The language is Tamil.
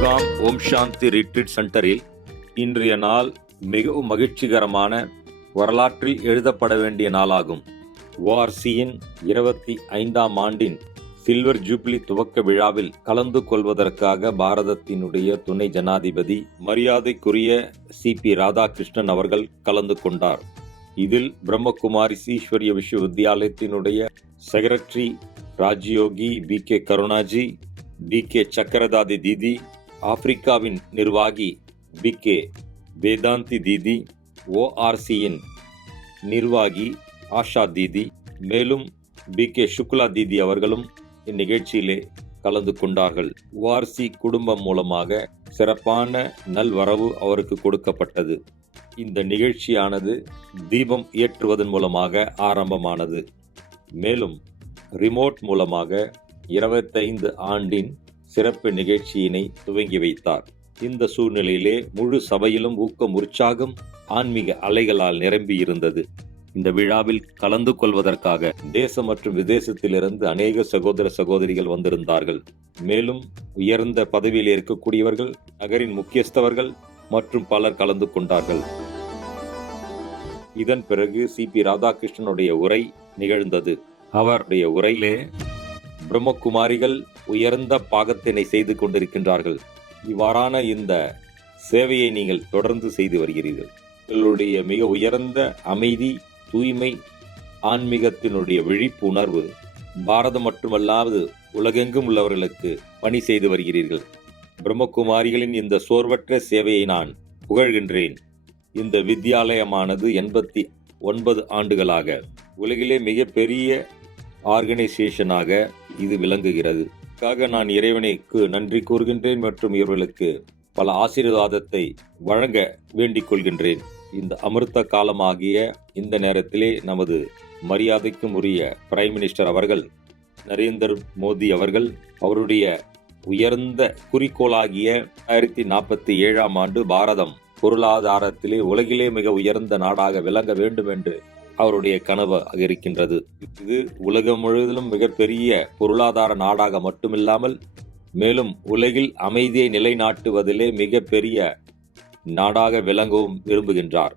முகாம் ஓம் சாந்தி ரிட்ரீட் சென்டரில் இன்றைய நாள் மிகவும் மகிழ்ச்சிகரமான வரலாற்றில் எழுதப்பட வேண்டிய நாளாகும். ORCயின் 25ஆம் ஆண்டின் சில்வர் ஜூப்ளி துவக்க விழாவில் கலந்து கொள்வதற்காக பாரதத்தினுடைய துணை ஜனாதிபதி மரியாதைக்குரிய CP ராதாகிருஷ்ணன் அவர்கள் கலந்து கொண்டார். இதில் பிரம்மகுமாரிஸ் ஈஸ்வரிய விஸ்வவித்யாலயத்தினுடைய செக்ரட்டரி ராஜ்யோகி BK கருணாஜி, BK சக்கரதாதி தீதி, ஆப்பிரிக்காவின் நிர்வாகி BK வேதாந்தி தீதி, ORCயின் நிர்வாகி ஆஷா தீதி, மேலும் BK சுக்லா தீதி அவர்களும் இந்நிகழ்ச்சியிலே கலந்து கொண்டார்கள். ORC குடும்பம் மூலமாக சிறப்பான நல்வரவு அவருக்கு கொடுக்கப்பட்டது. இந்த நிகழ்ச்சியானது தீபம் ஏற்றுவதன் மூலமாக ஆரம்பமானது. மேலும் ரிமோட் மூலமாக 25 ஆண்டின் சிறப்பு நிகழ்ச்சியினை துவங்கி வைத்தார். இந்த சூழ்நிலையிலே முழு சபையிலும் ஊக்கம், உற்சாகம், ஆன்மீக அலைகளால் நிரம்பி இருந்தது. இந்த விழாவில் கலந்து கொள்வதற்காக தேசம் மற்றும் விதேசத்திலிருந்து அநேக சகோதர சகோதரிகள் வந்திருந்தார்கள். மேலும் உயர்ந்த பதவியில் இருக்கக்கூடியவர்கள், நகரின் முக்கியஸ்தவர்கள் மற்றும் பலர் கலந்து கொண்டார்கள். இதன் பிறகு CP ராதாகிருஷ்ணனுடைய உரை நிகழ்ந்தது. அவருடைய உரையிலே பிரம்மகுமாரிகள் உயர்ந்த பாகத்தினை செய்து கொண்டிருக்கின்றார்கள். இவ்வாறான இந்த சேவையை நீங்கள் தொடர்ந்து செய்து வருகிறீர்கள். உங்களுடைய மிக உயர்ந்த அமைதி, தூய்மை, ஆன்மீகத்தினுடைய விழிப்புணர்வு பாரதம் மட்டுமல்லாது உலகெங்கும் உள்ளவர்களுக்கு பணி செய்து வருகிறீர்கள். பிரம்மகுமாரிகளின் இந்த சோர்வற்ற சேவையை நான் புகழ்கின்றேன். இந்த வித்யாலயமானது 89 ஆண்டுகளாக உலகிலே மிகப்பெரிய ஆர்கனைசேஷனாக இது விளங்குகிறது. அதற்காக நான் இறைவனுக்கு நன்றி கூறுகின்றேன் மற்றும் இவர்களுக்கு பல ஆசீர்வாதத்தை வழங்க வேண்டிக் கொள்கின்றேன். இந்த அமிர்த காலமாகிய இந்த நேரத்திலே நமது மரியாதைக்கும் உரிய பிரைம் மினிஸ்டர் அவர்கள் நரேந்திர மோடி அவர்கள் அவருடைய உயர்ந்த குறிக்கோளாகிய 2047ஆம் ஆண்டு பாரதம் பொருளாதாரத்திலே உலகிலே மிக உயர்ந்த நாடாக விளங்க வேண்டும் என்று அவருடைய கனவு இருக்கின்றது. இது உலகம் முழுவதிலும் மிகப்பெரிய பொருளாதார நாடாக மட்டுமில்லாமல் மேலும் உலகில் அமைதியை நிலைநாட்டுவதிலே மிகப்பெரிய நாடாக விளங்கவும் விரும்புகின்றார்.